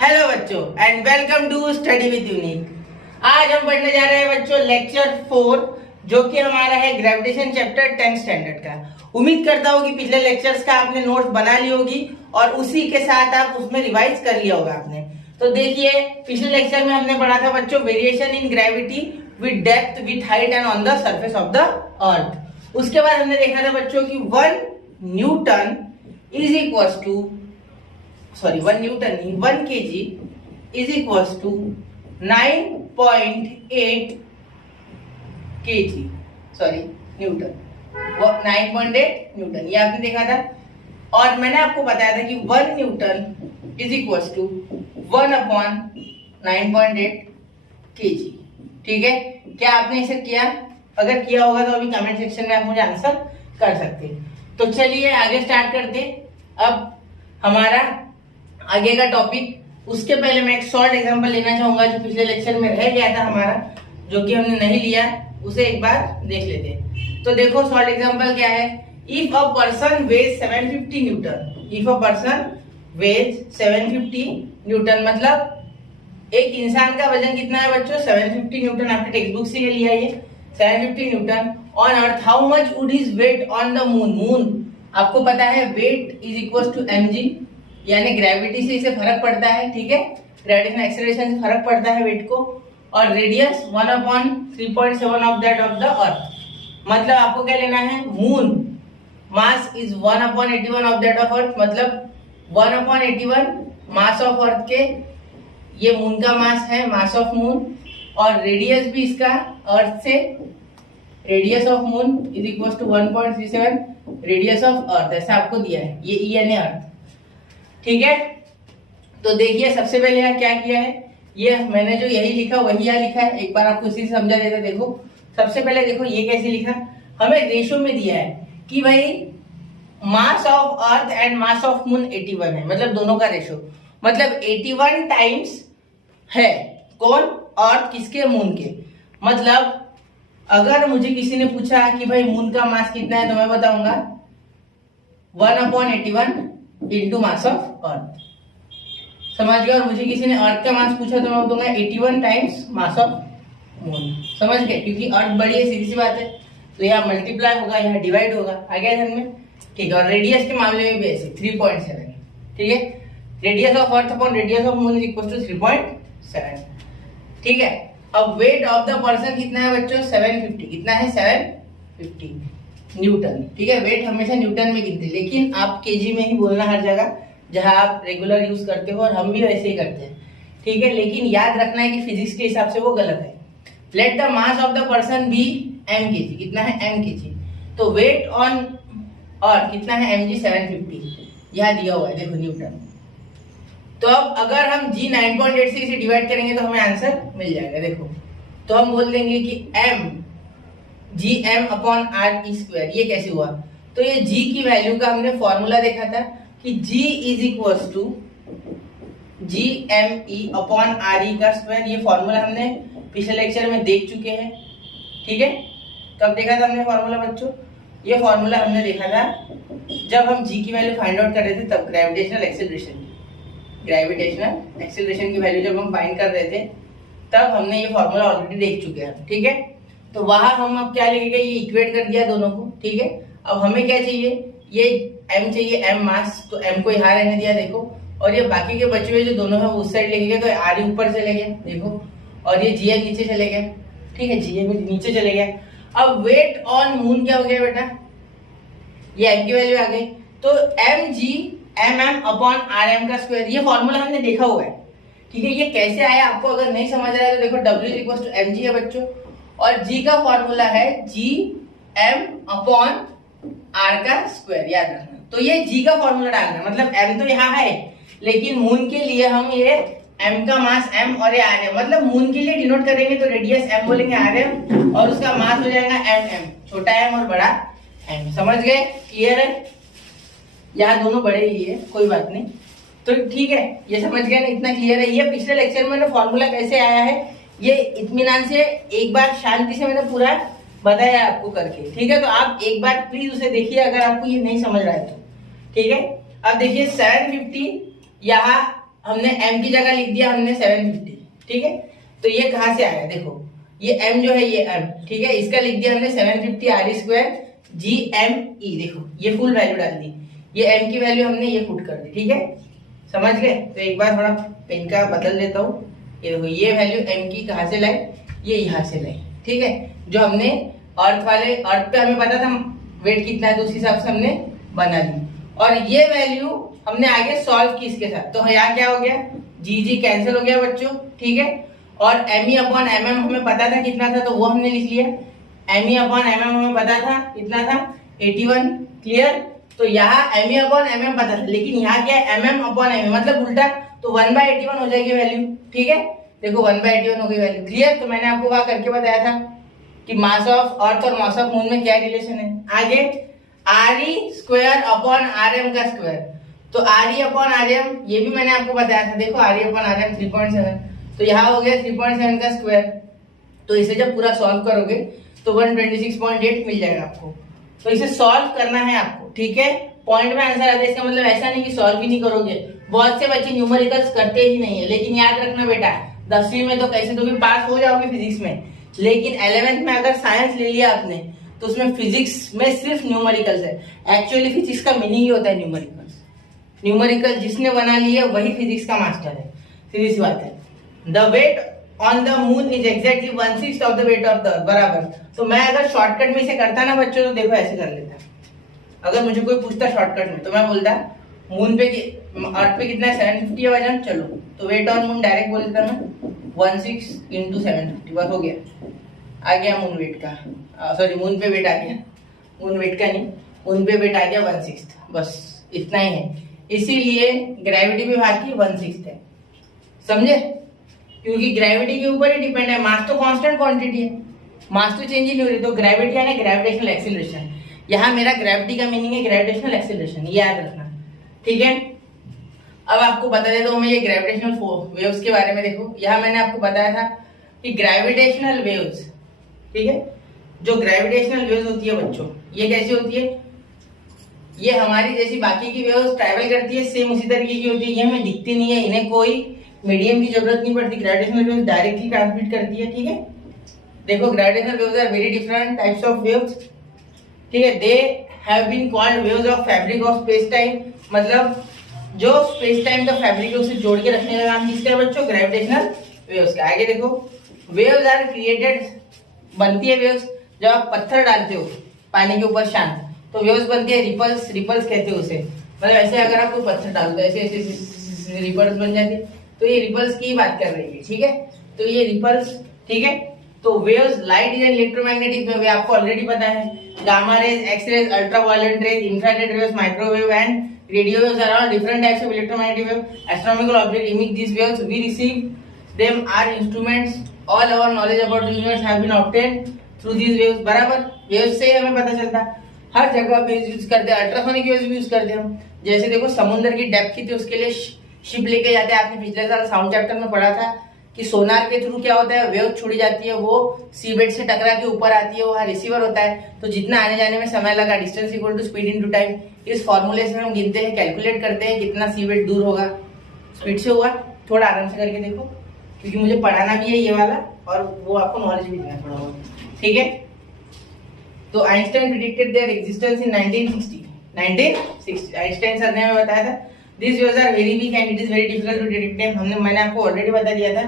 Hello बच्चों and welcome to study with Unique. आज हम पढ़ने जा रहे हैं बच्चों लेक्चर 4 जो कि हमारा है ग्रेविटेशन चैप्टर 10th स्टैंडर्ड का। उम्मीद करता हूँ कि पिछले लेक्चर्स का आपने नोट्स बना ली होगी और उसी के साथ आप उसमें रिवाइज कर लिया होगा आपने। तो देखिए पिछले लेक्चर में हमने पढ़ा था बच्चों variation in gravity with depth with height and on the surface of the earth. उसके बाद हमने देखा था बच्चों की 1 newton is equal to 1 kg is equals to 9.8 kg newton. 9.8 newton ये आपने देखा था और मैंने आपको बताया था कि 1 newton is equal to 1 upon 9.8 kg। ठीक है, क्या आपने इसे किया? अगर किया होगा तो अभी कमेंट सेक्शन में आप मुझे आंसर कर सकते हैं। तो चलिए आगे स्टार्ट करते। अब हमारा आगे का टॉपिक, उसके पहले मैं एक शॉर्ट एग्जांपल लेना चाहूंगा जो पिछले लेक्चर में रह गया था हमारा, जो कि हमने नहीं लिया, उसे एक बार देख लेते हैं। तो देखो शॉर्ट एग्जांपल क्या है। If a person weighs 750 newton, if a person weighs 750 newton मतलब एक इंसान का वजन कितना है बच्चों? 750 न्यूटन। आपके टेक्स्ट बुक से ये लिया ये 750 newton. On earth how much would his weight on the moon? Moon आपको पता है weight is equal to mg, यानी ग्रेविटी से इसे फर्क पड़ता है। ठीक है, ग्रेविटेशन एक्सेलरेशन से फर्क पड़ता है वेट को। और radius 1/3.7 of that of the अर्थ। मतलब आपको क्या लेना है? Moon mass is 1/81 of that of earth, मतलब 1/81 मास ऑफ अर्थ के ये मून का मास है, मास ऑफ मून। और रेडियस भी इसका अर्थ से, radius of moon is equal to 1.37 radius of earth, ऐसा आपको दिया है ये ई यानी अर्थ। ठीक है, तो देखिए सबसे पहले यहाँ क्या किया है, ये मैंने जो यही लिखा वही यहाँ लिखा है। एक बार आपको इसी से समझा देता। देखो सबसे पहले देखो ये कैसे लिखा, हमें रेशो में दिया है कि भाई mass of earth and mass of moon 81 है, मतलब दोनों का रेशो, मतलब 81 टाइम्स है कौन? अर्थ किसके? मून के। मतलब अगर मुझे किसी ने पूछा कि भाई मून का मास कितना है तो मैं बताऊंगा 1/81 इंटू मास ऑफ अर्थ, समझ गए। और मुझे किसी ने अर्थ का मास पूछा तो मैं बताऊंगा 81 टाइम्स मास ऑफ मून, समझ गए। क्योंकि अर्थ बड़ी है, सीधी सी बात है, तो यहाँ मल्टीप्लाई होगा, यहाँ डिवाइड होगा, आ गया ध्यान में। ठीक है, और रेडियस के मामले में भी ऐसे 3.7। ठीक है, radius of earth upon radius of moon is equal to 3.7। ठीक है, अब वेट ऑफ द पर्सन कितना है बच्चों? 750। कितना है? 750 न्यूटन। ठीक है, वेट हमेशा न्यूटन में गिनते हैं, लेकिन आप केजी में ही बोलना हर जगह जहां आप रेगुलर यूज करते हो, और हम भी वैसे ही करते हैं। ठीक है, लेकिन याद रखना है कि फिजिक्स के हिसाब से वो गलत है। Let the mass of the person be m kg। कितना है? m kg। तो वेट ऑन अर्थ कितना है? mg 750, यहाँ दिया हुआ है देखो न्यूटन। तो अब अगर हम g 9.8 से इसे डिवाइड करेंगे तो हमें आंसर मिल जाएगा। देखो तो हम बोल देंगे कि m gm upon r E square. ये कैसे हुआ? तो ये g की वैल्यू का हमने फॉर्मूला देखा था कि g is equal to gme upon re का स्क्वायर। ये फॉर्मूला हमने पिछले लेक्चर में देख चुके हैं। ठीक है, कब देखा था हमने फॉर्मूला बच्चों? ये फॉर्मूला हमने देखा था जब हम g की वैल्यू फाइंड आउट कर रहे थे, तब ग्रेविटेशनल एक्सेलरेशन की वैल्यू जब हम फाइंड कर रहे थे तब हमने ये फॉर्मूला ऑलरेडी देख चुके हैं। ठीक है, तो वहां हम अब क्या लिखेंगे? ये इक्वेट कर दिया दोनों को। ठीक है, अब हमें क्या चाहिए? ये m चाहिए, m मास, तो m को यहाँ रहने दिया देखो। और ये बाकी के बचे हुए जो दोनों है उस साइड लेके गए, तो r ऊपर चले गए देखो, और ये gm नीचे चले गए। ठीक है, gm नीचे चले गए। अब वेट ऑन मून क्या हो गया बेटा? ये m की वैल्यू आ गई, तो mg mm अपॉन rm का स्क्वायर। ये फॉर्मूला हमने देखा हुआ है। ठीक है, ये कैसे आया आपको अगर नहीं समझ रहा है तो देखो w is equal to mg है बच्चों, और g का फॉर्मूला है gm अपॉन r का स्क्वायर, याद रखना। तो ये g का फॉर्मूला डालना, मतलब m तो यहाँ है, लेकिन मून के लिए हम ये m का मास m और ये rm, मतलब मून के लिए डिनोट करेंगे तो रेडियस m बोलेंगे rm, और उसका मास हो जाएगा mm, छोटा m और बड़ा m। समझ गए? क्लियर है? यहाँ दोनों बड़े ही है, कोई बात नहीं। तो ठीक है, ये समझ गए ना? इतना क्लियर है। ये पिछले लेक्चर में फॉर्मूला कैसे आया है ये इत्मीनान से एक बार शांति से मैंने पूरा बताया आपको करके। ठीक है, तो आप एक बार प्लीज उसे देखिए अगर आपको ये नहीं समझ रहा है तो। ठीक है, अब देखिए 750 यहाँ हमने m की जगह लिख दिया हमने 750, ठीक है। तो ये कहाँ से आया, देखो ये m जो है ये m, ठीक है, इसका लिख दिया हमने 750 R square G M E, देखो ये फुल वैल्यू डाल दी, ये m की वैल्यू हमने ये पुट कर दी, ठीक है, समझ गए। तो एक बार थोड़ा पेन का बदल देता हूँ, ये देखो ये वैल्यू m की कहाँ से लाई, ये यहाँ से लाई, ठीक है। जो हमने अर्थ पे हमें पता था वेट कितना है, तो उस हिसाब से हमने बना ली, और ये वैल्यू हमने आगे सॉल्व की इसके साथ। तो यहाँ क्या हो गया, जी कैंसिल हो गया बच्चों, ठीक है। और M E upon M M हमें पता था कितना था, तो वो हमने लिख लिया। M E upon M M हमें पता था कितना था, 81, क्लियर। तो यहाँ M E upon M M पता था, लेकिन यहाँ क्या है, एम एम अपॉन एम, मतलब उल्टा, तो 1/81 हो जाएगी वैल्यू, ठीक है। देखो 1/81 हो गई वैल्यू, क्लियर। तो मैंने आपको वहां करके बताया था कि मास ऑफ अर्थ और मास ऑफ मून में क्या रिलेशन है। आगे R E square upon R M का स्क्वायर, तो R E upon R M ये भी मैंने आपको बताया था, देखो R E upon R M 3.7, तो यहाँ हो गया 3.7 का स्क्वायर। तो इसे जब पूरा सॉल्व करोगे तो 126.8 मिल जाएगा आपको। तो इसे सॉल्व करना है आपको, ठीक है। पॉइंट में आंसर आता है, इसका मतलब ऐसा नहीं कि सॉल्व ही नहीं करोगे। बहुत से बच्चे न्यूमेरिकल्स करते ही नहीं है, लेकिन याद रखना बेटा 10वीं में तो कैसे तो भी पास हो जाओगे फिजिक्स में, लेकिन 11th में अगर साइंस ले लिया आपने तो उसमें फिजिक्स में सिर्फ न्यूमेरिकल्स है। एक्चुअली फिजिक्स का मीनिंग ही होता है न्यूमेरिकल्स। न्यूमेरिकल जिसने बना लिया वही फिजिक्स का मास्टर है, सीधी सी बात है। The weight on the moon is exactly 1/6 of the weight of the earth, बराबर। तो मैं अगर शॉर्टकट में इसे करता ना बच्चों, तो देखो ऐसे कर लेता। अगर मुझे कोई पूछता शॉर्टकट में, तो मैं बोलता मून पे अर्थ पे कितना है, 750 है वजन, चलो तो वेट ऑन मून डायरेक्ट बोल देता मैं 16 × 750, बस हो गया, आ गया मून वेट का, सॉरी मून पे वेट आ गया, मून वेट का नहीं, मून पे वेट आ गया 1/6, बस इतना ही है। इसीलिए ग्रेविटी भी भाग की 1/6 है, समझे, क्योंकि ग्रेविटी के ऊपर ही डिपेंड है। मास तो कांस्टेंट क्वांटिटी है, मास तो चेंज ही नहीं हो रही, तो ग्रेविटी यानी ग्रेविटेशनल एक्सीलरेशन। यहाँ मेरा ग्रेविटी का मीनिंग है ग्रेविटेशनल एक्सीलरेशन, याद रखना, ठीक है। अब आपको बता देता हूँ मैं ये ग्रेविटेशनल वेव्स के बारे में। देखो यहाँ मैंने आपको बताया था कि ग्रेविटेशनल वेव्स, ठीक है, जो ग्रेविटेशनल वेव्स होती है बच्चों, ये कैसी होती है, ये हमारी जैसी बाकी की वेव्स ट्रैवल करती है, सेम उसी तरीके की होती है। ये हमें दिखती नहीं है, इन्हें कोई मीडियम की जरूरत नहीं पड़ती, ग्रेविटेशनल वेव्स डायरेक्टली ट्रांसमिट करती है, ठीक है। देखो gravitational waves are very different types of waves, ठीक है। They have been called waves of fabric of space time, मतलब जो स्पेस टाइम का फैब्रिक है उसे जोड़ के रखने का नाम किसका है बच्चों, ग्रेविटेशनल वेव्स का। आगे देखो वेव्स आर क्रिएटेड, बनती है वेव्स जब आप पत्थर डालते हो पानी के ऊपर शांत, तो वेव्स बनती है, रिपल्स, रिपल्स कहते हैं उसे, मतलब ऐसे अगर आप कोई पत्थर डाल दो ऐसे ऐसे रिपल्स बन जाती है, तो ये रिपल्स की बात कर रही है, ठीक है। तो ये रिपल्स, ठीक है। तो waves, light is electromagnetic wave, आपको ऑलरेडी पता है, gamma rays, X rays, ultraviolet rays, infrared waves, microwave and radio waves are all different types of electromagnetic wave. Astronomical objects emit these waves, we receive them, are instruments, all our knowledge about the universe have been obtained through these waves, बराबर। Waves से हमें पता चलता, हर जगह waves use करते हैं, ultrasonic waves भी use करते हैं हम। जैसे देखो समुद्र की डेप्थ की थी, उसके लिए शिप लेके जाते हैं, आपने पिछले साल साउंड चैप्टर में पढ़ा था कि सोनार के थ्रू क्या होता है, वेव छोड़ी जाती है, वो सीबेड से टकरा के ऊपर आती है, वहाँ रिसीवर होता है, तो जितना आने जाने में समय लगा, distance equal to speed into time, इस फॉर्मूले से हम गिनते हैं, कैलकुलेट करते हैं कितना सीबेड दूर होगा स्पीड से हुआ। थोड़ा आराम से करके देखो, क्योंकि मुझे पढ़ाना भी है ये वाला, और वो आपको नॉलेज भी देना थोड़ा बहुत, ठीक है। तो Einstein predicted their existence in 1960। Einstein sir ने हमें बताया था this waves are very weak and it is very difficult to detect them. मैंने आपको ऑलरेडी बता दिया था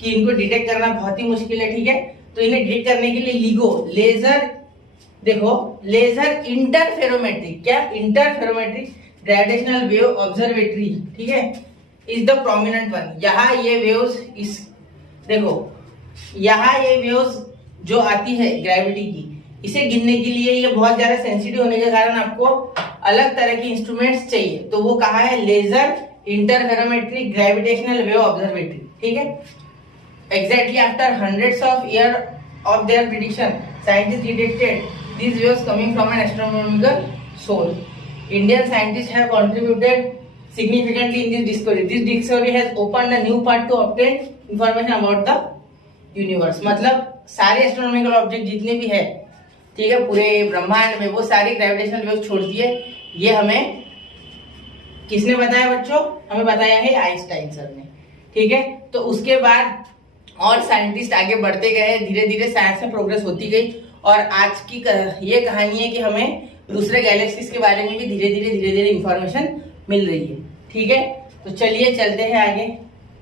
कि इनको डिटेक्ट करना बहुत ही मुश्किल है, ठीक है। तो इन्हें डिटेक्ट करने के लिए LIGO, लेजर, देखो लेजर इंटरफेरोमेट्रिक, क्या इंटरफेरोमेट्रिक ग्रेविटेशनल वेव ऑब्जर्वेटरी, ठीक है, इज द प्रोमिनेंट वन। यहाँ ये वेव्स, इस देखो यहाँ ये वेव्स जो आती है ग्रेविटी की, इसे गिनने के लिए ये बहुत ज्यादा सेंसिटिव होने के कारण आपको अलग तरह की इंस्ट्रूमेंट्स चाहिए। तो वो कहाँ है, laser interferometric gravitational wave observatory, ठीक है। Exactly after hundreds of years of their prediction, scientists detected these waves coming from an astronomical source. Indian scientists have contributed significantly in this discovery. This discovery has opened a new path to obtain information about the universe. मतलब सारे astronomical object जितने भी है, ठीक है, पूरे ब्रह्मांड में, वो सारी ग्रेविटेशनल वेव्स छोड़ती है। ये हमें किसने बताया बच्चों? हमें बताया है आइंस्टाइन सर ने। ठीक है, तो उसके बाद और साइंटिस्ट आगे बढ़ते गए, धीरे धीरे साइंस में प्रोग्रेस होती गई और आज की ये कहानी है कि हमें दूसरे गैलेक्सीज के बारे में भी धीरे धीरे इंफॉर्मेशन मिल रही है। ठीक है, तो चलिए चलते हैं आगे।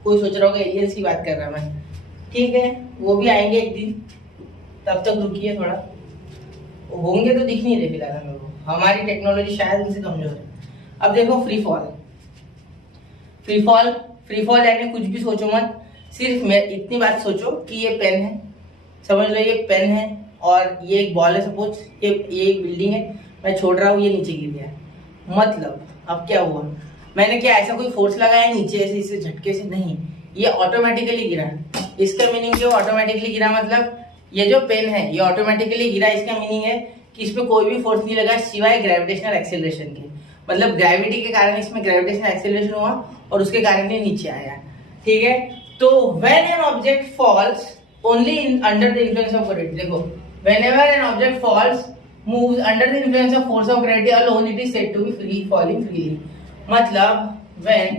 कोई सोच रहा होगा एलियंस की बात कर रहा मैं, ठीक है, वो भी आएंगे एक दिन, तब तक रुकिए थोड़ा, होंगे तो दिख नहीं रहे फिलहाल हमें वो, हमारी टेक्नोलॉजी शायद उनसे कमजोर है। अब देखो फ्री फॉल, फ्री फॉल यानी कुछ भी सोचो मत, सिर्फ मैं इतनी बात सोचो कि ये पेन है, समझ लो ये पेन है और ये एक बॉल है, सपोज ये एक बिल्डिंग है, मैं छोड़ रहा हूँ, ये नीचे गिर गया, मतलब अब क्या हुआ, मैंने क्या ऐसा कोई फोर्स लगाया नीचे ऐसे इसे झटके से? नहीं, ये ऑटोमेटिकली गिरा। इसका मीनिंग जो ऑटोमेटिकली गिरा मतलब ये जो पेन है ये ऑटोमेटिकली गिरा, इसका मीनिंग है कि इसमें कोई भी फोर्स नहीं लगा सिवाय ग्रेविटेशनल एक्सेलरेशन के, मतलब ग्रेविटी के कारण इसमें ग्रेविटेशनल एक्सेलरेशन हुआ और उसके कारण ये नीचे आया। ठीक है, तो when an object falls only under the influence of gravity, देखो whenever an object falls moves under the influence of force of gravity alone it is said to be free falling freely, मतलब when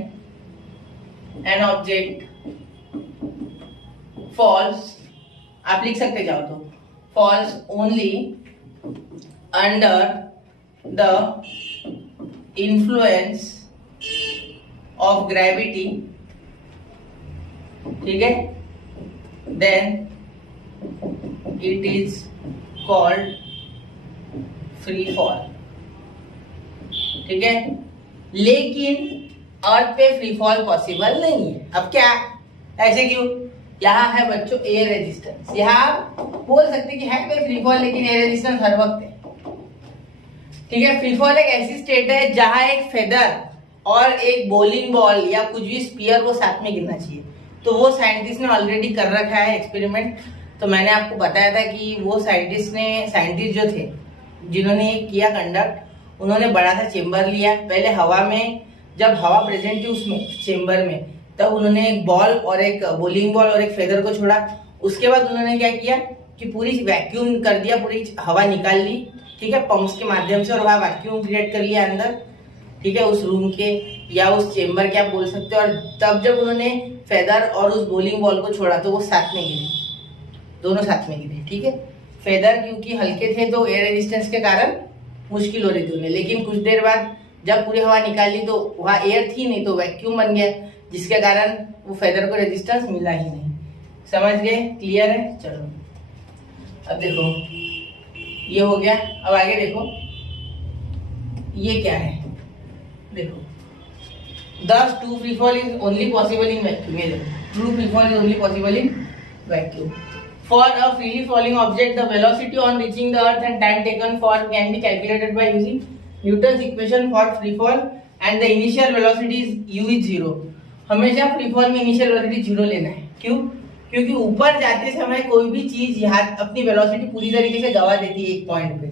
an object falls, आप लिख सकते जाओ तो, falls only under the influence of gravity, ठीक है, then it is called free fall. ठीक है, लेकिन अर्थ पे फ्री फॉल पॉसिबल नहीं है। अब क्या, ऐसे क्यों? यहाँ है बच्चों एयर रेजिस्टेंस, यहाँ बोल सकते कि है कोई फ्री फॉल, लेकिन एयर रेजिस्टेंस हर वक्त है। ठीक है, फ्री फॉल एक ऐसी स्टेट है जहां एक फेदर और एक बॉलिंग बॉल या कुछ भी स्पीयर वो साथ में गिरना चाहिए, तो वो साइंटिस्ट ने ऑलरेडी कर रखा है एक्सपेरिमेंट। तो मैंने आपको बताया था कि वो साइंटिस्ट जो थे जिन्होंने ये किया कंडक्ट, उन्होंने बड़ा सा चेम्बर लिया, पहले हवा में, जब हवा प्रेजेंट थी उसमें चेम्बर में, तब उन्होंने एक बॉल और एक बॉलिंग बॉल और एक फेदर को छोड़ा। उसके बाद उन्होंने क्या किया कि पूरी वैक्यूम कर दिया, पूरी हवा निकाल ली, ठीक है, पंप्स के माध्यम से, और वहाँ वैक्यूम क्रिएट कर लिया अंदर, ठीक है, उस रूम के या उस चेम्बर के आप बोल सकते हो। और तब जब उन्होंने फेदर और उस बॉलिंग बॉल को छोड़ा तो वो साथ में गिरे, दोनों साथ में गिरे। ठीक है, फेदर क्योंकि हल्के थे तो एयर रेजिस्टेंस के कारण मुश्किल हो रही थी उन्हें, लेकिन कुछ देर बाद जब पूरी हवा निकाल ली तो वहाँ एयर थी नहीं, तो वैक्यूम बन गया, जिसके कारण वो फेदर को रेजिस्टेंस मिला ही नहीं। समझ गए? क्लियर है? चलो अब देखो ये हो गया, अब आगे देखो ये क्या है, देखो thus true free fall is only possible in vacuum, ये देखो true free fall is only possible in vacuum. For a freely falling object, the velocity on reaching the earth and time taken for can be calculated by using Newton's equation for free fall, and the initial velocity is u is 0. हमेशा free fall में initial velocity 0 लेना है। क्यों? क्योंकि ऊपर जाते समय कोई भी चीज यहाँ अपनी वेलोसिटी पूरी तरीके से गवा देती है एक पॉइंट पे,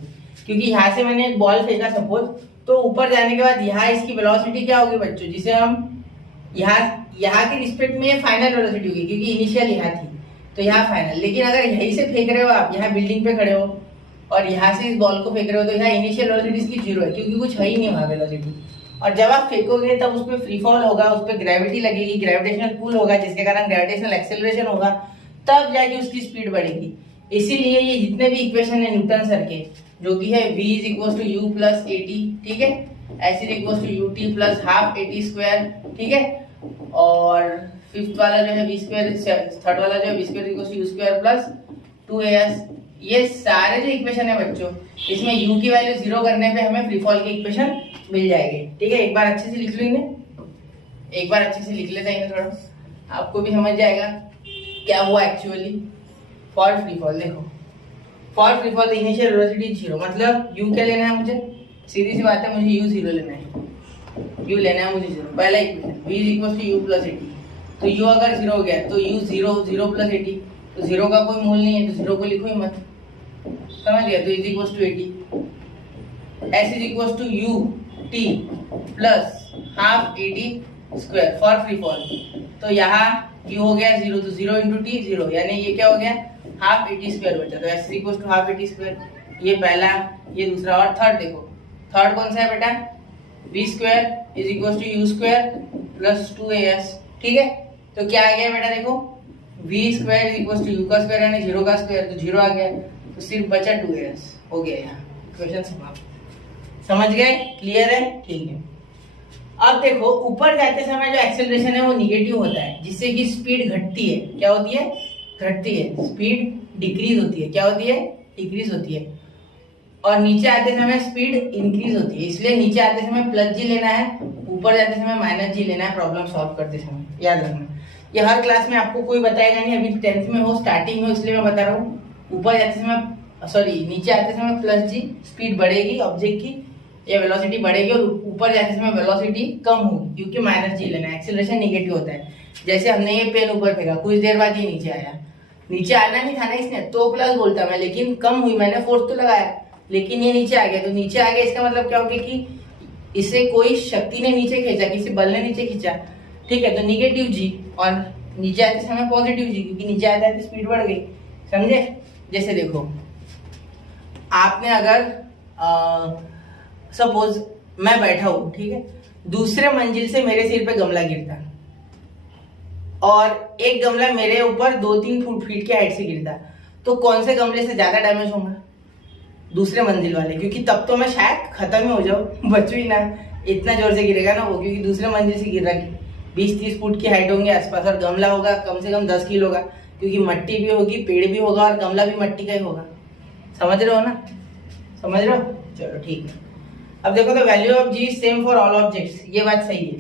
क्योंकि यहाँ से मैंने एक बॉल फेंका सपोज, तो ऊपर जाने के बाद यहाँ इसकी वेलोसिटी क्या होगी बच्चों, जिसे हम यहाँ के रिस्पेक्ट में फाइनल वेलोसिटी होगी, क्योंकि इनिशियल यहाँ थी तो यहाँ फाइनल। लेकिन अगर यहीं से फेंक रहे हो आप, यहाँ बिल्डिंग पे खड़े हो और यहाँ से इस बॉल को फेंक रहे हो, तो यहाँ इनिशियल वेलोसिटी इसकी 0 है, क्योंकि कुछ है ही नहीं वहाँ वेलोसिटी। और जब आप फेंकोगे तब उस पर फ्री फॉल होगा, उस पर ग्रेविटी लगेगी, ग्रेविटेशनल पुल होगा, जिसके कारण ग्रेविटेशनल एक्सेलरेशन होगा, तब जाके उसकी स्पीड बढ़ेगी। इसीलिए ये जितने भी इक्वेशन है न्यूटन सर के, जो कि है v is equal to U plus A T, ठीक है, S is equal to U T plus half A T square, ठीक है, और फिफ्थ वाला जो है वी स्क्वायर, थर्ड वाला जो है V square equal to U square plus 2as, ये सारे जो इक्वेशन है बच्चों, इसमें u की वैल्यू 0 करने पे हमें फ्री फॉल की इक्वेशन मिल जाएगी। ठीक है, एक बार अच्छे से लिख लो इन्हें, एक बार अच्छे से लिख लेते हैं थोड़ा, आपको भी समझ जाएगा क्या हुआ एक्चुअली। फॉर फ्री फॉल, देखो for free fall initial velocity 0, मतलब u क्या लेना है मुझे, सीधी सी बात है, मुझे u 0 लेना है, u लेना है मुझे 0। पहला equation v is equal to u plus 80, तो u अगर 0 हो गया तो u 0 प्लस 80, तो 0 का कोई मूल नहीं है, तो 0 को लिखो ही मत, समझ गया, तो is equal to 80, s is equal to u t plus half 80 square for free fall. तो यहाँ u हो गया 0, तो 0 इंटू टी 0, यानी ये क्या हो गया हाफ 80 स्क्वायर बचा, तो s equal to half 80 square, ये पहला, ये दूसरा। और थर्ड देखो, थर्ड कौन सा है बेटा, v square is equal to U square plus 2as। ठीक है, तो क्या आ गया बेटा, देखो v square is equal to U का स्क्वायर है ना, 0 का स्क्वायर, तो 0 आ गया, तो सिर्फ बचा 2as हो गया। यहाँ क्वेश्चन समाप्त। समझ गए? क्लियर है? ठीक है। अब देखो ऊपर जाते समय जो एक्सेलरेशन है वो निगेटिव होता है, जिससे कि स्पीड घटती है। क्या होती है? घटती है। स्पीड डिक्रीज होती है। क्या होती है? डिक्रीज होती है। और नीचे आते समय स्पीड इंक्रीज होती है। इसलिए नीचे आते समय प्लस जी लेना है, ऊपर जाते समय माइनस जी लेना है प्रॉब्लम सॉल्व करते समय। याद रखना, ये हर क्लास में आपको कोई बताएगा नहीं। अभी 10th में हो, स्टार्टिंग में, इसलिए मैं बता रहा हूँ। ऊपर जाते समय सॉरी नीचे आते समय प्लस जी, स्पीड बढ़ेगी ऑब्जेक्ट की, या वेलोसिटी बढ़ेगी, और ऊपर जाते समय वेलोसिटी कम होगी, क्योंकि माइनस जी लेना है। एक्सेलरेशन निगेटिव होता है। जैसे हमने ये पेन ऊपर फेंका, कुछ देर बाद ये नीचे आया, नीचे आना नहीं था ना इसने, तो प्लस बोलता मैं, लेकिन कम हुई, मैंने फोर्स तो लगाया, लेकिन ये नीचे आ गया। तो नीचे आ गया इसका मतलब क्या हो गया कि इसे कोई शक्ति ने नीचे खींचा, किसी बल ने नीचे खींचा। ठीक है, तो निगेटिव जी, और नीचे आते समय पॉजिटिव जी, क्योंकि नीचे आते आते स्पीड बढ़ गई। समझे? जैसे देखो, आपने अगर सपोज मैं बैठा हूं, ठीक है, दूसरे मंजिल से मेरे सिर पे गमला गिरता, और एक गमला मेरे ऊपर 2-3 फीट की हाइट से गिरता, तो कौन से गमले से ज्यादा डैमेज होगा? दूसरे मंजिल वाले, क्योंकि तब तो मैं शायद खत्म ही हो जाऊं, बचू ही ना। इतना जोर से गिरेगा ना वो, क्योंकि दूसरे मंजिल से गिर रहा है। 20-30 फुट की हाइट होंगे आसपास, और गमला होगा कम से कम 10 किलो का, क्योंकि मट्टी भी होगी, पेड़ भी होगा, और गमला भी मट्टी का ही होगा। समझ रहे हो ना? समझ रहे हो? चलो ठीक है। अब देखो, the value of G same for all objects, ये बात सही है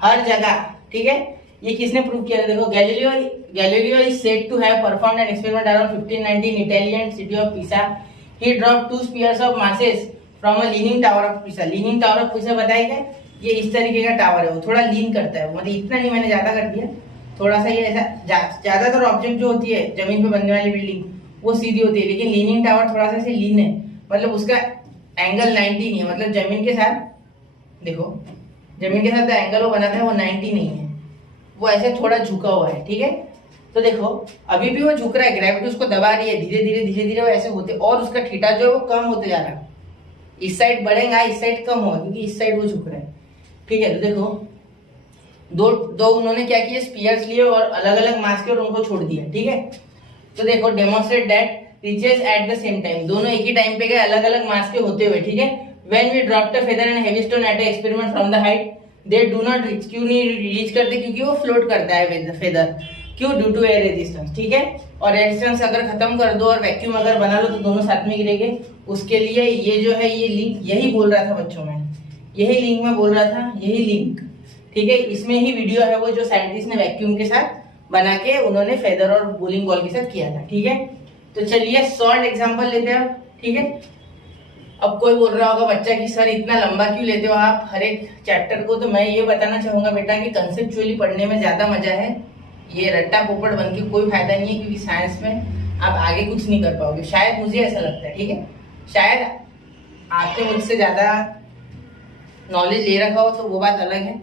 हर जगह। ठीक है, ये किसने प्रूव किया? देखो, Galileo is said to have performed an experiment around 1590 in Italian city of Pisa. He dropped 2 spheres of masses from a leaning tower of Pisa. Leaning tower of Pisa बताएगा, ये इस तरीके का टावर है, वो थोड़ा लीन करता है, मतलब इतना नहीं, मैंने ज्यादा कर दिया, थोड़ा सा ये ऐसा। ज्यादातर ऑब्जेक्ट जो होती है जमीन पे बनने वाली बिल्डिंग वो सीधी होती है, लेकिन लीनिंग टावर थोड़ा सा लीन है, मतलब उसका एंगल 90 नहीं है, मतलब जमीन के साथ, देखो जमीन के साथ एंगल वो बनाता है वो 90 नहीं है, वो ऐसे थोड़ा झुका हुआ है। ठीक है, तो देखो अभी भी वो झुक रहा है, ग्रेविटी उसको दबा रही है, धीरे धीरे वो ऐसे होते, और उसका थीटा जो है वो कम होते जा रहा है। इस साइड बढ़ेगा, इस साइड कम होगा, क्योंकि इस साइड वो झुक रहा है। ठीक है, तो देखो दो उन्होंने क्या किया, स्पीयर्स लिए और अलग अलग मास के, और उनको छोड़ दिया। ठीक है, तो देखो demonstrate that reaches at the same time, दोनों एक ही टाइम पे गए, अलग अलग मास के होते हुए। ठीक है, when we dropped a feather and heavy stone at a experiment from the height, they do not reach. क्यों नहीं रीच करते? क्योंकि वो फ्लोट करता है फेदर। क्यों? Due to air resistance. ठीक है, और रेजिस्टेंस अगर खत्म कर दो और वैक्यूम अगर बना लो तो दोनों साथ में गिरेंगे। उसके लिए ये जो है, ये लिंक यही बोल रहा था बच्चों में, यही लिंक में बोल रहा था, यही लिंक। ठीक है, इसमें ही वीडियो है वो जो साइंटिस्ट ने वैक्यूम के साथ बना के उन्होंने फेदर और बोलिंग बॉल के साथ किया था। ठीक है, तो चलिए शॉर्ट एग्जांपल लेते हैं। ठीक है, अब कोई बोल रहा होगा बच्चा कि सर इतना लंबा क्यों लेते हो आप हर एक चैप्टर को? तो मैं ये बताना चाहूंगा बेटा कि कंसेप्चुअली पढ़ने में ज्यादा मजा है, ये रट्टा पोपट बन के कोई फायदा नहीं है, क्योंकि साइंस में आप आगे कुछ नहीं कर पाओगे, शायद मुझे ऐसा लगता है। ठीक है, शायद आपने मुझसे ज्यादा नॉलेज ले रखा हो तो वो बात अलग है,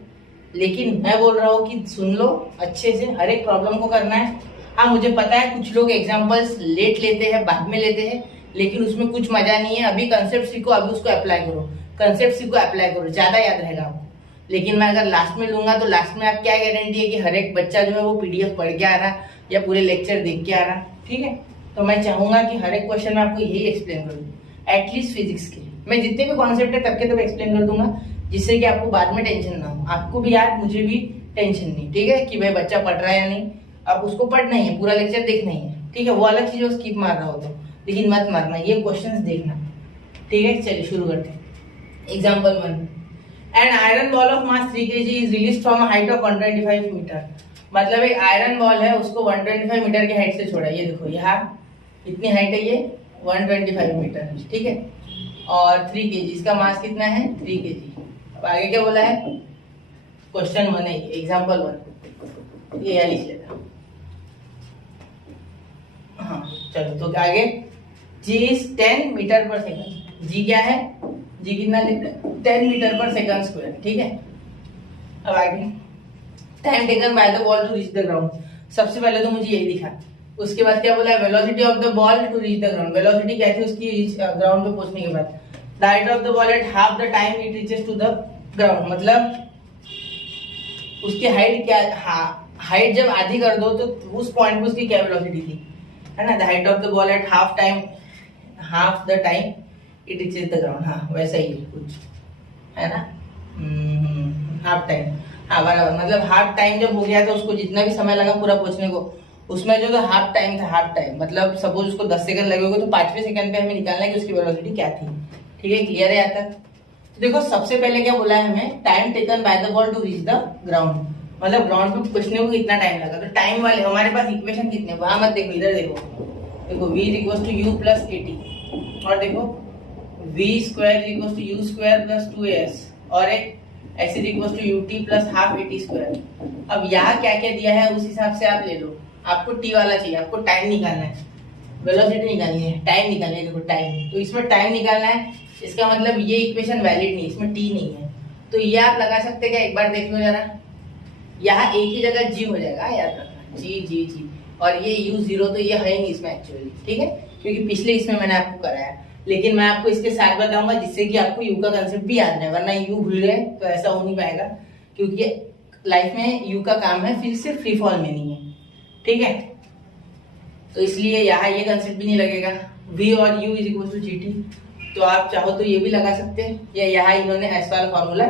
लेकिन मैं बोल रहा हूँ कि सुन लो अच्छे से, हर एक प्रॉब्लम को करना है। हाँ, मुझे पता है कुछ लोग एग्जाम्पल्स लेट लेते हैं, बाद में लेते हैं, लेकिन उसमें कुछ मजा नहीं है। अभी कंसेप्ट सीखो, अभी उसको अप्लाई करो, कंसेप्ट सीखो, अप्लाई करो, ज्यादा याद रहेगा आपको। लेकिन मैं अगर लास्ट में लूंगा तो लास्ट में आप क्या गारंटी है कि हर एक बच्चा जो है वो पीडीएफ पढ़ के आ रहा या पूरे लेक्चर देख के आ रहा? ठीक है, तो मैं चाहूंगा कि हर एक क्वेश्चन में आपको यही एक्सप्लेन करूँ, एटलीस्ट फिजिक्स के मैं जितने भी कॉन्सेप्ट है तब के तब एक्सप्लेन कर दूंगा, जिससे कि आपको बाद में टेंशन ना हो, आपको भी याद, मुझे भी टेंशन नहीं। ठीक है, कि भाई बच्चा पढ़ रहा है या नहीं, अब उसको पढ़ना ही है, पूरा लेक्चर देखना ही है। ठीक है, वो अलग चीज है स्किप मार रहा हो तो, लेकिन मत मारना, ये क्वेश्चंस देखना। ठीक है, चलिए शुरू करते हैं। Example 1, an iron ball of mass 3 kg is release from a height of 125 metre. मतलब एक आयरन बॉल है, उसको 125 मीटर की हाइट से छोड़ा। ये देखो यहाँ कितनी हाइट है, ये 125 मीटर। ठीक है, और 3 kg, इसका मास कितना है? 3 kg। अब आगे क्या बोला है? क्वेश्चन 1 है, एग्जांपल 1, ये यहाँ लिख लेता। हाँ चलो, तो आगे जी इज 10 मीटर पर सेकंड। जी क्या है? जी कितना लेते हैं? 10 मीटर पर सेकंड स्क्वायर। ठीक है, अब आगे time taken by the ball to reach the ground. सबसे पहले तो मुझे यही दिखा, उसके बाद क्या बोला है? Velocity of the ball to reach the ground. Velocity क्या थी उसकी ग्राउंड पे पहुंचने के बाद? The height of the ball at half the time it reaches to the ground मतलब उसकी हाइट क्या, हाँ हाइट जब आधी कर दो तो उस पॉइंट पे उसकी क्या वेलोसिटी थी, है ना, the height of the ball at half the time it reaches the ground, हाँ वैसा ही कुछ है ना, हाफ टाइम, हाँ बराबर, मतलब हाफ टाइम जब हो गया तो उसको जितना भी समय लगा पूरा पहुंचने को, उसमें जो तो हाफ टाइम था, हाफ टाइम मतलब सपोज उसको 10 सेकंड लगे होंगे तो 5वें सेकंड पे हमें निकालना है कि उसकी वेलोसिटी क्या थी। ठीक है, क्लियर है यहाँ तक। तो देखो सबसे पहले क्या बोला है हमें, time taken by the ball to reach the ground, मतलब ग्राउंड पे पहुंचने को कितना टाइम लगा। तो टाइम वाले हमारे पास इक्वेशन कितने, वहां मत देखो, इधर देखो, देखो v equals to u plus A T, और देखो v square equals to u square plus 2as, और एक s is equals to ut plus half at square. अब यहाँ क्या क्या दिया है उस हिसाब से आप ले लो, आपको t वाला चाहिए, आपको टाइम निकालना है, वेलोसिटी निकालनी है, टाइम निकालनी है, देखो टाइम, तो इसमें टाइम निकालना है, इसका मतलब ये इक्वेशन वैलिड नहीं, इसमें t नहीं है, तो ये आप लगा सकते हैं क्या, एक बार देख लो जरा, यहाँ एक ही जगह g हो जाएगा, याद रखना g, और ये u0 तो ये है नहीं इसमें एक्चुअली, ठीक है, क्योंकि पिछले इसमें मैंने आपको कराया, लेकिन मैं आपको इसके साथ बताऊंगा जिससे कि आपको u का कंसेप्ट भी याद रहे, वरना u भूल गए तो ऐसा हो नहीं पाएगा, क्योंकि लाइफ में u का काम है, फिर सिर्फ फ्री फॉल में नहीं है, ठीक है, तो इसलिए यहाँ ये कंसेप्ट भी नहीं लगेगा, v और u is equal to gt, तो आप चाहो तो ये भी लगा सकते हैं, या यहाँ इन्होंने s वाला फॉर्मूला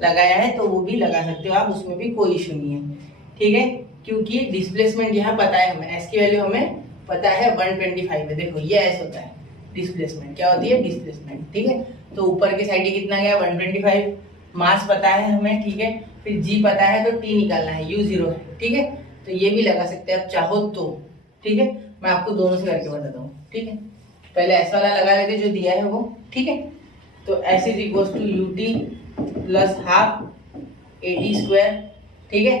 लगाया है तो वो भी लगा सकते हो आप, उसमें भी कोई इशू नहीं है, ठीक है, क्योंकि डिस्प्लेसमेंट यहाँ पता है हमें, s की वैल्यू हमें पता है 125 है, देखो ये s होता है डिस्प्लेसमेंट, क्या होती है डिस्प्लेसमेंट, ठीक है, तो ऊपर की साइड कितना गया 125, मास पता है हमें, ठीक है, फिर g पता है तो t निकालना है, u0 है, ठीक है, तो ये भी लगा सकते हैं आप चाहो तो, ठीक है, मैं आपको दोनों से करके बताता हूँ, ठीक है, पहले s वाला लगा लेते जो दिया है वो, ठीक है, तो s is equal to ut plus half at square, ठीक है,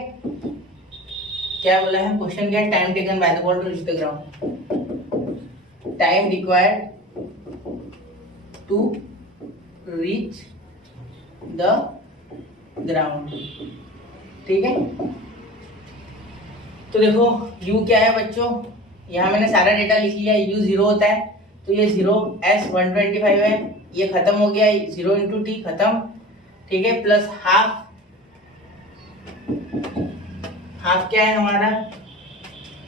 क्या बोला है क्वेश्चन, क्या time taken by the ball to reach the ground, time required to reach the ground, ठीक है, तो देखो u क्या है बच्चों, यहाँ मैंने सारा डेटा लिख लिया, u0 होता है, तो ये 0 s 125 है, ये खत्म हो गया, 0 इंटू टी खत्म, ठीक है, प्लस हाफ क्या है हमारा,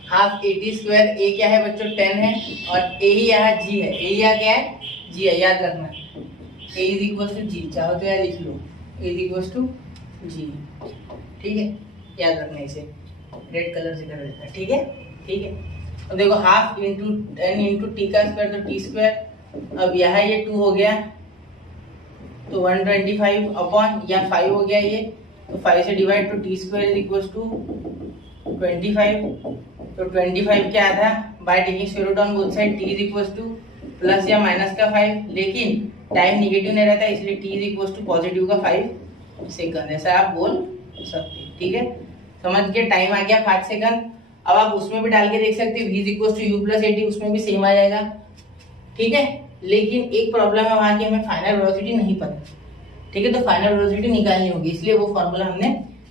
हाफ at स्क्वायर, a क्या है बच्चों 10 है, और a ही यहाँ g है, a यहाँ क्या है g है, याद रखना, a is equal to g, चाहो तो यार लिख लो a is equal to g, ठीक है, याद रखना, इसे रेड कलर से कर देता है, ठीक है, ठीक है, अब देखो हाफ इंटू 10 इंटू टी का स्क्वायर तो टी स्क्वायर, अब यहाँ ये 2 हो गया तो 125 अपॉन या 5 हो गया ये, तो 5 से डिवाइड तो T square is equal to 25, तो 25 क्या आता है by taking square root on both side, T is equal to plus या माइनस का 5, लेकिन टाइम निगेटिव नहीं रहता इसलिए T is equal to positive का 5 सेकंड, ऐसा आप बोल सकते, ठीक है, समझ के टाइम आ गया 5 सेकंड। अब आप उसमें भी डाल के देख सकते हैं v is equal to u plus A T, उसमें भी सेम आ जाएगा, ठीक है, लेकिन एक प्रॉब्लम है वहां की, हमें फाइनल वेलोसिटी नहीं पता, ठीक है, तो फाइनल वेलोसिटी निकालनी होगी, इसलिए वो फॉर्मूला हमने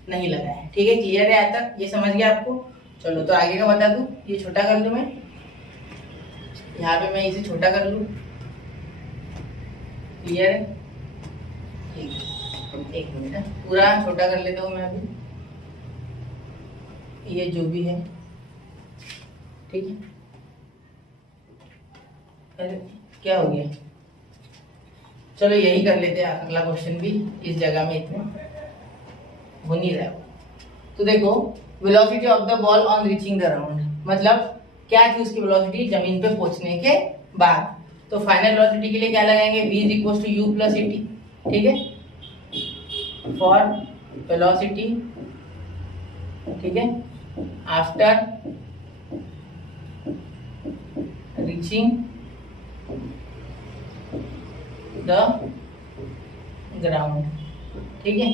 नहीं लगाया है, ठीक है, क्लियर है, आज तक ये समझ गया आपको। चलो तो आगे का बता दूं, ये छोटा कर लूं मैं, यहाँ पे मैं इसे छोटा कर लूं, क्लियर है, ठीक है, एक मिनट पूरा छोटा कर लेता हूँ मैं अभी, ये जो भी है, ठीक है, अरे क्या हो गया, चलो यही कर लेते हैं, अगला क्वेश्चन भी इस जगह में इतना हो नहीं रहा। तो देखो velocity of the ball on reaching the round, मतलब क्या थी उसकी वेलोसिटी जमीन पे पहुंचने के बाद, तो फाइनल वेलोसिटी के लिए क्या लगाएंगे, v is equal to u plus A T, ठीक है, फॉर वेलोसिटी, ठीक है, आफ्टर रीचिंग द ग्राउंड, ठीक है,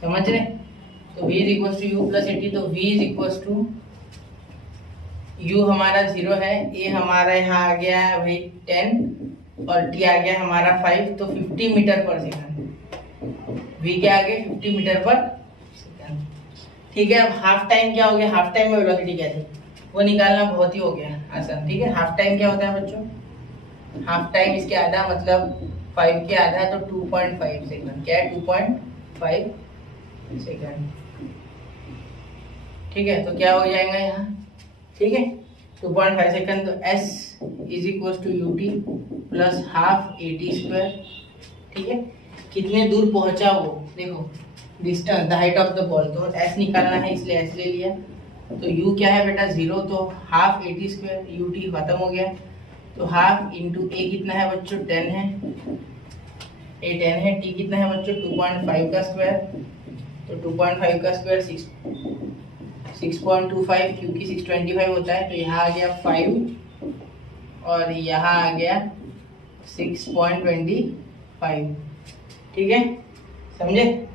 समझ रहे, तो v is equal to u plus A T, तो v is equal to u हमारा 0 है, a हमारा यहाँ आ गया है भाई 10 और t आ गया हमारा 5, तो 50 मीटर पर सेकंड, v क्या आ गया 50 मीटर पर सेकंड, ठीक है। अब हाफ टाइम क्या हो गया, हाफ टाइम में वेलोसिटी क्या थी वो निकालना बहुत ही हो गया आसान, ठीक है, हाफ टाइम क्या होता है बच्चों, हाफ टाइम इसके आधा मतलब 5 के आधा तो 2.5 सेकंड, क्या है 2.5 2.5 सेकंड। ठीक है, तो क्या हो जाएगा यहाँ, ठीक है 2.5 सेकंड, तो s is equal to ut plus half at²। ठीक है, कितने दूर पहुंचा वो, देखो distance, the height of the ball, तो s निकालना है इसलिए s ले लिया। तो u क्या है बेटा 0, तो हाफ at², ut खत्म हो गया, तो हाफ इंटू a कितना है बच्चों 10 है, a 10 है, t कितना है बच्चों 2.5 का स्क्वायर, तो 2.5 का स्क्वायर 6.25, क्योंकि 625 होता है, तो यहाँ आ गया 5 और यहाँ आ गया 6.25। ठीक है, समझे?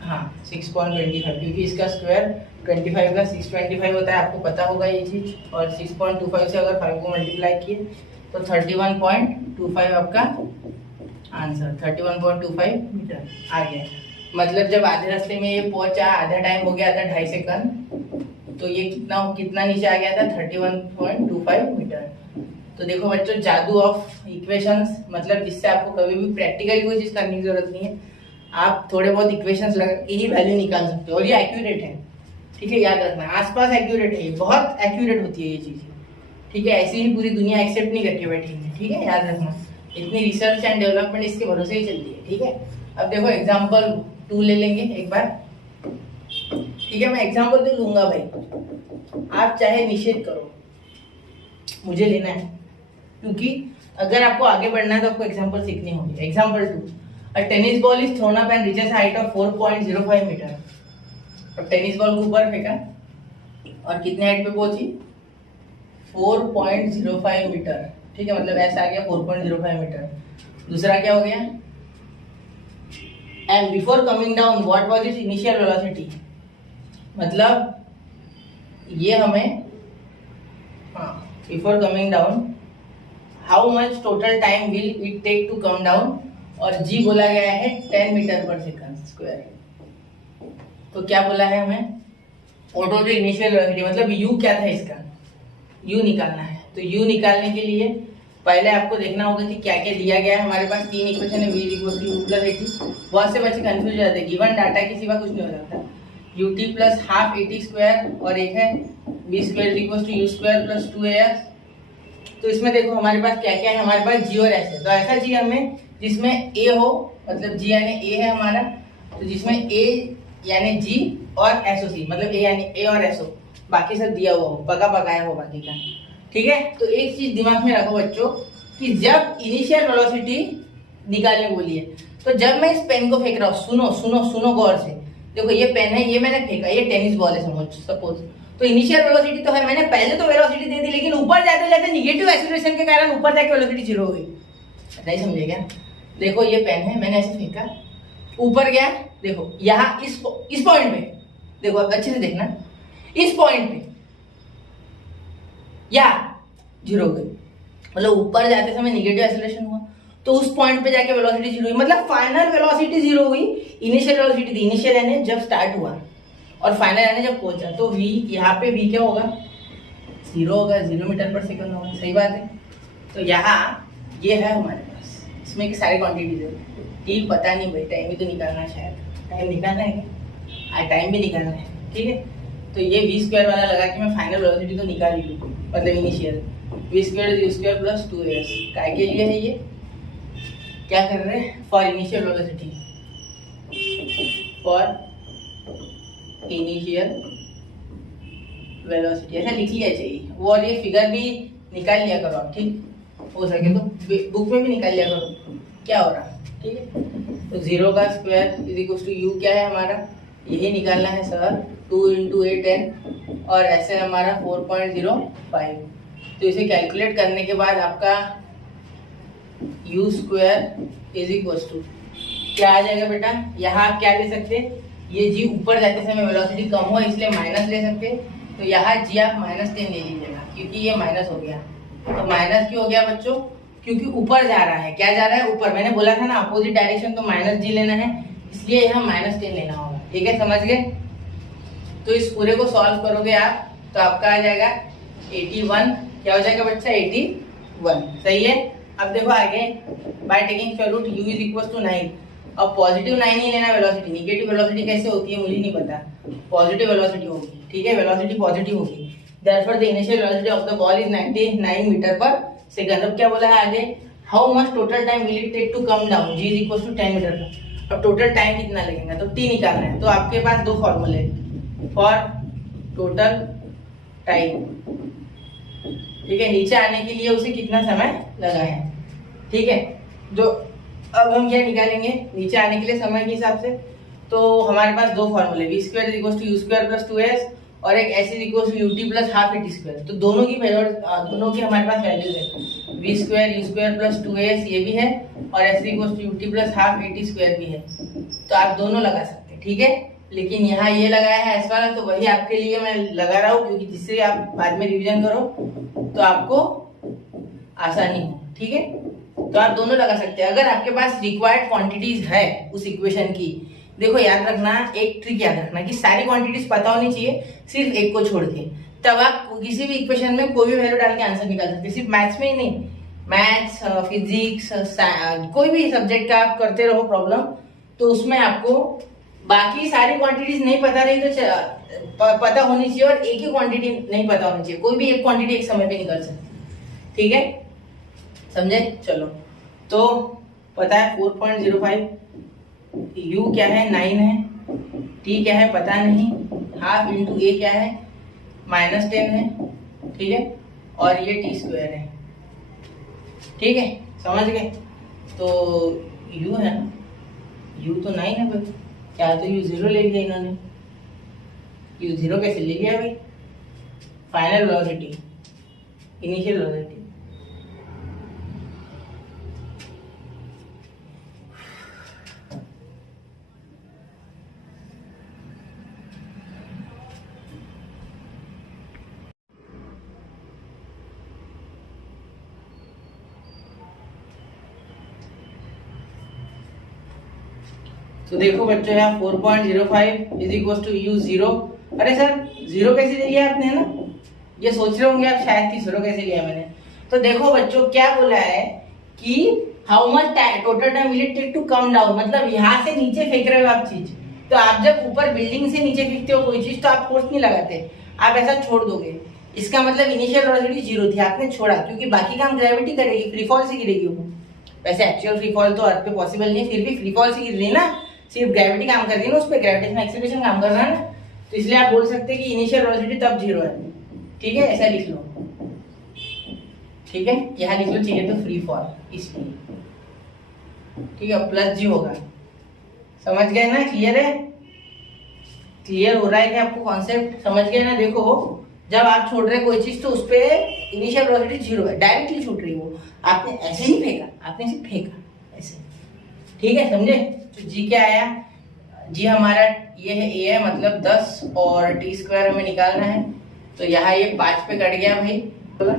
हाँ 6.25, क्योंकि इसका स्क्वायर 25 का 625 होता है, आपको पता होगा ये चीज। और 6.25 से अगर 5 को मल्टीप्लाई किए तो 31.25 आपका आंसर, 31.25 मीटर आ गया। मतलब जब आधे रास्ते में ये पहुंचा, आधा टाइम हो गया था 2.5 सेकंड, तो ये कितना नीचे आ गया था 31.25 मीटर। तो देखो बच्चों, जादू ऑफ इक्वेशंस, मतलब जिससे आपको कभी भी प्रैक्टिकली कोई चीज करने की जरूरत नहीं है, आप थोड़े बहुत इक्वेशंस लगा के ही वैल्यू निकाल सकते हो, और ये एक्यूरेट है। ठीक है, याद रखना, आसपास एक्यूरेट है, बहुत एक्यूरेट होती है ये चीज। ठीक है, ऐसी ही पूरी दुनिया एक्सेप्ट नहीं करके बैठी है। ठीक है, याद रखना, इतनी रिसर्च एंड डेवलपमेंट इसके भरोसे ही चलती है। ठीक है, अब देखो एग्जाम्पल 2 ले लेंगे एक बार। ठीक है, मैं एग्जाम्पल तो लूंगा भाई, आप चाहे निषेध करो, मुझे लेना है, क्योंकि अगर आपको आगे बढ़ना है तो आपको एग्जाम्पल सीखनी होगी। Example 2, a tennis ball is thrown up and reaches height of 4.05 metre. अब टेनिस बॉल को ऊपर फेंका और कितने हाइट पे पहुंची 4.05 मीटर। ठीक है, मतलब ऐसा आ गया 4.05 मीटर। दूसरा क्या हो गया, and before coming down what was its initial velocity. मतलब ये हमें, हाँ, before coming down how much total time will it take to come down, और g बोला गया है 10 मीटर पर सेकंड स्क्वायर। तो क्या बोला है हमें, टोटल इनिशियल वेलोसिटी, मतलब u क्या था इसका, u निकालना है। तो u निकालने के लिए पहले आपको देखना होगा कि क्या क्या दिया गया है। हमारे पास 3 इक्वेशन है, v equal to u plus at। बहुत से बच्चे कंफ्यूज हो जाते हैं, गिवन डाटा के सिवा कुछ नहीं हो सकता। ut प्लस हाफ at², और एक है v square equal to u square plus 2as। तो इसमें देखो हमारे पास क्या क्या है, हमारे पास g और s है। तो ऐसा g हमें जिसमें a हो, मतलब g यानी a है हमारा, तो जिसमें a यानी g और SOC, मतलब a यानी a और SO, बाकी सब दिया हुआ हो, पका पकाया हो बाकी का। ठीक है, तो एक चीज दिमाग में रखो बच्चों, कि जब इनिशियल वेलोसिटी निकालने बोली है, तो जब मैं इस पेन को फेंक रहा हूँ, सुनो सुनो सुनो गौर से, देखो ये पेन है, ये मैंने फेंका, ये टेनिस बॉल है सपोज, तो इनिशियल वेलोसिटी तो है, मैंने पहले तो वेलोसिटी दे दी, लेकिन ऊपर जाते जाते निगेटिव एक्सीलरेशन के कारण ऊपर जाके वेलोसिटी 0 हो गई। नहीं समझे क्या? देखो ये पेन है, मैंने ऐसे फेंका, ऊपर गया, देखो यहाँ इस पॉइंट में, देखो अच्छे से देखना, इस पॉइंट पे या 0 हो गई, मतलब ऊपर जाते समय नेगेटिव एक्सीलरेशन हुआ, तो उस पॉइंट पे जाके वेलोसिटी 0 हुई, मतलब फाइनल वेलोसिटी 0 हुई। इनिशियल वेलोसिटी थी, इनिशियल यानी जब स्टार्ट हुआ, और फाइनल यानी जब पहुंचा, तो v यहाँ पे v क्या होगा 0 होगा, 0 मीटर पर सेकंड होगा। सही बात है। तो यहाँ ये है हमारे पास, इसमें की सारी क्वांटिटीज है। t पता नहीं भाई, टाइम भी तो निकालना है, शायद टाइम निकालना है क्या, टाइम भी निकालना है। ठीक है, तो ये v स्क्वायर वाला लगा के मैं फाइनल वेलोसिटी तो निकाल ही लूँ, मतलब initial v square u square plus 2as। काय के लिए है ये, क्या कर रहे हैं, for initial velocity, for initial velocity, ऐसा लिख लिया चाहिए वो, और ये फिगर भी निकाल लिया करो आप, ठीक हो सके तो बुक में भी निकाल लिया करो क्या हो रहा। ठीक है, तो 0 का square is equal to u क्या है हमारा, यही निकालना है सर, 2 × 8 10, और ऐसे हमारा 4.05। तो इसे कैलकुलेट करने के बाद आपका u square is equal to क्या आ जाएगा बेटा, यहाँ आप क्या ले सकते, ये g ऊपर जाते समय वेलोसिटी कम हो इसलिए माइनस ले सकते, तो यहाँ g आप -10 ले लीजिएगा, क्योंकि ये माइनस हो गया। तो माइनस क्यों हो गया बच्चों, क्योंकि ऊपर जा रहा है, क्या जा रहा है ऊपर, मैंने बोला था ना अपोजिट डायरेक्शन, तो -g लेना है, इसलिए यहाँ -10 लेना होगा। ठीक है, समझ गए। तो इस पूरे को सॉल्व करोगे आप, तो आपका आ जाएगा 81, क्या हो जाएगा बच्चा 81। सही है। अब देखो आगे, by taking square root u is equal to 9, अब पॉजिटिव 9 ही लेना वेलोसिटी, निगेटिव वेलोसिटी कैसे होती है मुझे नहीं पता, पॉजिटिव वेलोसिटी होगी, ठीक है, वेलोसिटी पॉजिटिव होगी। Therefore the initial velocity of the ball is 99 metre पर सेकंड। अब क्या बोला है आगे, how much total time will it take to come down, g is equal to 10 metre पर। अब टोटल टाइम कितना लगेगा, तो t निकालना है। तो आपके पास दो फॉर्मूले, फॉर टोटल टाइम, ठीक है, नीचे आने के लिए उसे कितना समय लगा है, ठीक है। जो अब हम क्या निकालेंगे नीचे आने के लिए समय के हिसाब से, तो हमारे पास दो फॉर्मूले, V square is equal to U square plus 2s और एक s is equal to U T plus half A T square. तो दोनों की दोनों की हमारे पास वैल्यूज है, V square U square plus 2s ये भी है और s is equal to U T plus half A T square भी है। तो आप दोनों लगा सकते हैं, ठीक है। लेकिन यहाँ ये लगाया है s वाला, तो वही आपके लिए मैं लगा रहा हूँ, क्योंकि जिससे आप बाद में रिविजन करो तो आपको आसानी हो, ठीक है। तो आप दोनों लगा सकते हैं। अगर आपके पास रिक्वायर्ड क्वांटिटीज है उस इक्वेशन की, देखो याद रखना, एक ट्रिक याद रखना कि सारी क्वांटिटीज पता होनी चाहिए, सिर्फ एक को छोड़ के, तब आप किसी भी इक्वेशन में कोई भी वैल्यू डाल के आंसर निकाल सकते हैं। सिर्फ मैथ्स में ही नहीं, मैथ्स, फिजिक्स, कोई भी सब्जेक्ट का आप करते रहो प्रॉब्लम, तो उसमें आपको बाकी सारी क्वांटिटीज नहीं पता रही तो पता होनी चाहिए, और एक ही क्वांटिटी नहीं पता होनी चाहिए, कोई भी एक क्वांटिटी एक समय पे निकल सकती, ठीक है, समझे। चलो, तो पता है 4.05, u क्या है 9 है, t क्या है पता नहीं, हाफ इंटू a क्या है -10 है, ठीक है, और ये t स्क्वायर है, ठीक है, समझ गए। तो u है ना, u तो 9 है भाई, क्या तो u 0 ले लिया इन्होंने, u 0 कैसे ले लिया भाई, फाइनल वेलोसिटी, इनिशियल वेलोसिटी, तो देखो बच्चों यहाँ 4.05 इज इक्वल टू u 0। अरे सर 0 कैसे ले लिया आपने, है ना, ये सोच रहे होंगे आप शायद कि 0 कैसे लिया मैंने। तो देखो बच्चों क्या बोला है कि how much total time will it take to come down, मतलब यहाँ से नीचे फेंक रहे हो आप चीज। तो आप जब ऊपर बिल्डिंग से नीचे फेंकते हो कोई चीज, तो आप फोर्स नहीं लगाते, आप ऐसा छोड़ दोगे। इसका मतलब इनिशियल वेलोसिटी 0 थी, आपने छोड़ा, क्योंकि बाकी काम ग्रेविटी करेगी, फ्री फॉल से गिरेगी वो। वैसे एक्चुअल फ्री फॉल तो अर्थ पे पॉसिबल नहीं है, फिर भी फ्री फॉल से गिर रही ना, सिर्फ ग्रेविटी काम कर रही है ना, उस पर ग्रेविटेशनल एक्सीलरेशन काम कर रहा है ना, तो इसलिए आप बोल सकते हैं कि इनिशियल वेलोसिटी तब 0 है, ठीक है, ऐसा लिख लो, ठीक है, यहाँ लिख लो, चाहिए तो फ्री फॉल इसलिए, ठीक है, प्लस जी होगा, समझ गए ना, क्लियर है, क्लियर हो रहा है कि आपको कॉन्सेप्ट समझ गए ना। देखो जब आप छोड़ रहे कोई चीज तो उस पर इनिशियल वेलोसिटी 0 है, डायरेक्टली छूट रही वो, आपने ऐसे ही फेंका, आपने सिर्फ फेंका ऐसे, ठीक है, समझे। तो जी क्या आया, जी हमारा ये है a है, मतलब 10 और t स्क्वायर हमें निकालना है। तो यहाँ ये 5 पे कट गया भाई, बोला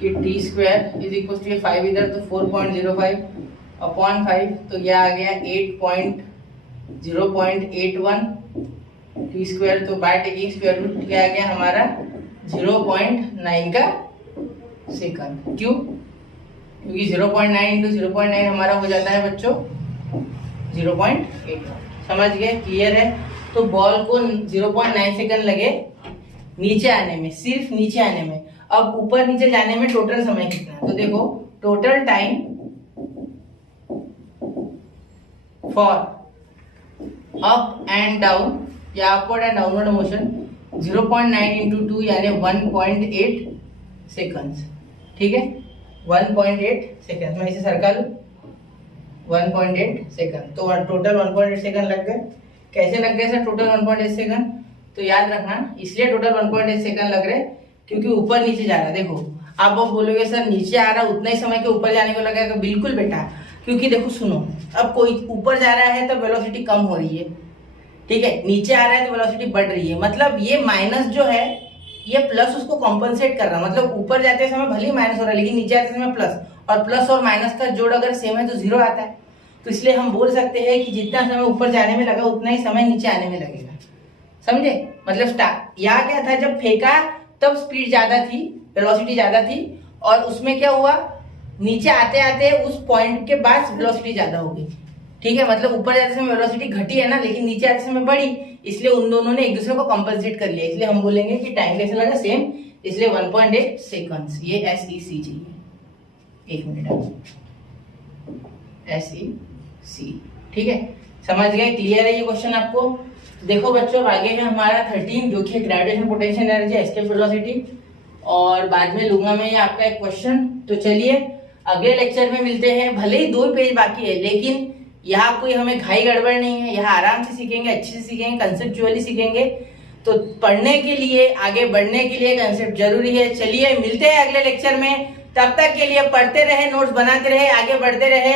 कि t square is equal to 5 इधर, तो 4.05 अपॉन 5, तो यह आ गया 0.81 t स्क्वायर, तो बाय टेकिंग स्क्वायर रूट क्या आ गया हमारा 0.9 का सेकंड। क्यों, क्योंकि 0.9 इंटू 0.9 हमारा हो जाता है बच्चों 0.8। समझ गए, क्लियर है। तो बॉल को 0.9 सेकंड लगे नीचे आने में, सिर्फ नीचे आने में। अब ऊपर नीचे जाने में टोटल समय कितना है, तो देखो total time for up and down या upward and downward motion 0.9 into 2 यानी 1.8 सेकंड्स, ठीक है, 1.8 सेकंड। मैं इसे सरका लूं, 1.8 सेकंड, तो टोटल 1.8 सेकंड लग गए। कैसे लग गए सर टोटल 1.8 सेकंड, तो याद रखना इसलिए टोटल 1.8 सेकंड लग रहे क्योंकि ऊपर नीचे जा रहा है। देखो आप बोलोगे सर नीचे आ रहा उतना ही समय के ऊपर जाने को लगेगा, बिल्कुल बेटा, क्योंकि देखो सुनो, अब कोई ऊपर जा रहा है तो वेलोसिटी कम हो रही है, ठीक है, नीचे आ रहा है तो वेलोसिटी बढ़ रही है, मतलब ये माइनस जो है ये प्लस उसको कॉम्पनसेट कर रहा है, मतलब ऊपर जाते समय भले ही माइनस हो रहा है लेकिन नीचे आते समय प्लस, और प्लस और माइनस का जोड़ अगर सेम है तो 0 आता है। तो इसलिए हम बोल सकते हैं कि जितना समय ऊपर जाने में लगा उतना ही समय नीचे आने में लगेगा, समझे। मतलब यहाँ क्या था, जब फेंका तब स्पीड ज्यादा थी, वेलोसिटी ज्यादा थी, और उसमें क्या हुआ, नीचे आते आते उस पॉइंट के बाद वेलोसिटी ज्यादा हो गई, ठीक है, मतलब ऊपर जाते समय वेलोसिटी घटी है ना, लेकिन नीचे आते समय बढ़ी, इसलिए उन दोनों ने एक दूसरे को कंपनसेट कर लिया, इसलिए हम बोलेंगे कि टाइम कैसे लगा, सेम, इसलिए 1.8 सेकंड्स। ये SEC चाहिए, एक मिनट, SEC, ठीक है, समझ गए, क्लियर है ये क्वेश्चन आपको। देखो बच्चों, अब आगे है हमारा 13 जो कि gravitation potential energy, escape velocity, और बाद में लूंगा मैं ये आपका एक क्वेश्चन। तो चलिए अगले लेक्चर में मिलते हैं, भले ही 2 पेज बाकी है, लेकिन यहाँ कोई हमें घाई गड़बड़ नहीं है, यहाँ आराम से सीखेंगे, अच्छे से सीखेंगे, कंसेप्चुअली सीखेंगे। तो पढ़ने के लिए, आगे बढ़ने के लिए कंसेप्ट जरूरी है। चलिए मिलते हैं अगले लेक्चर में, तब तक के लिए पढ़ते रहे, नोट्स बनाते रहे, आगे बढ़ते रहे।